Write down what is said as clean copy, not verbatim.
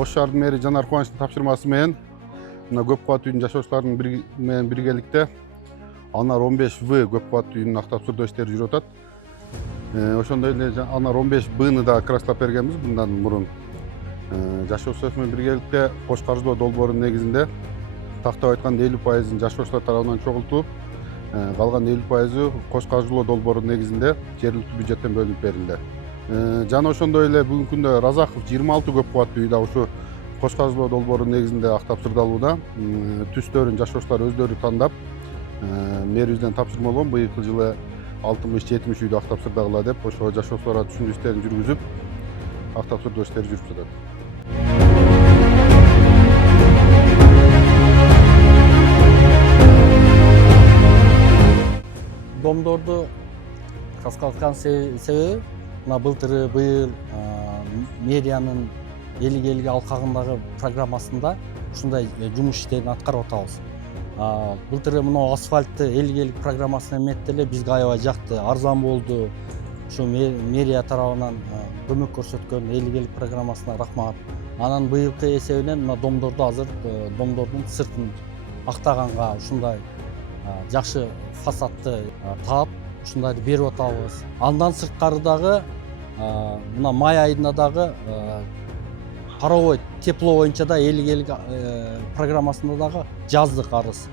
Ош шаардын мэри Жанар Кубанычтын тапшырмасы менен мына көп кабаттуу үйдүн жашоочулары менен биргеликте Анар 15В көп кабаттуу үйдүн ак тапшырдоо иштери жүрүп атат. Ошондой эле Анар 15Бны да краслап бергенбиз мындан мурун. Жашоочулар менен биргеликте кош каржылоо долбоорунун негизинде тактап айтканда 50% жашоочулар тарабынан чогултулуп, калган 50% кош каржылоо долбоорунун негизинде жергиликтүү бюджеттен бөлүнүп берилди. Жана ошондой эле бүгүнкү күндө Разаков 26 көп кабаттуу үй да ушу кош каржылоо долбоорунун негизинде ак тапшырдалууда. Түстөрүн жашоочулар өздөрү тандап, мэрибизден тапшырма болгон быйылкы жылы 60-70 үйдү ак тапшырдагыла деп ошо жашоочуларга түшүндүрүү иштерин жүргүзүп, ак тапшырдоо иштери жүрүп жатат. Домдорду каскалткан себеби мына быйыл мэриянын элик элге алкагындагы программасында ушундай жумуш иштерин аткарып атабыз. Былтыр мына асфальтты элик элик программасына эметти эле бизге аябай жакты, арзан болду. Ушу мэрия тарабынан көмөк көрсөткөн элик элик программасына рахмат. Анан быйылкы эсебинен мына домдорду азыр домдордун сыртын актаганга ушундай жакшы фасадты таап ушундайды берип атабыз. Андан сырткары дагы мына май айында дагы паровой тепло боюнча да элик элик программасында дагы жаздык арыз.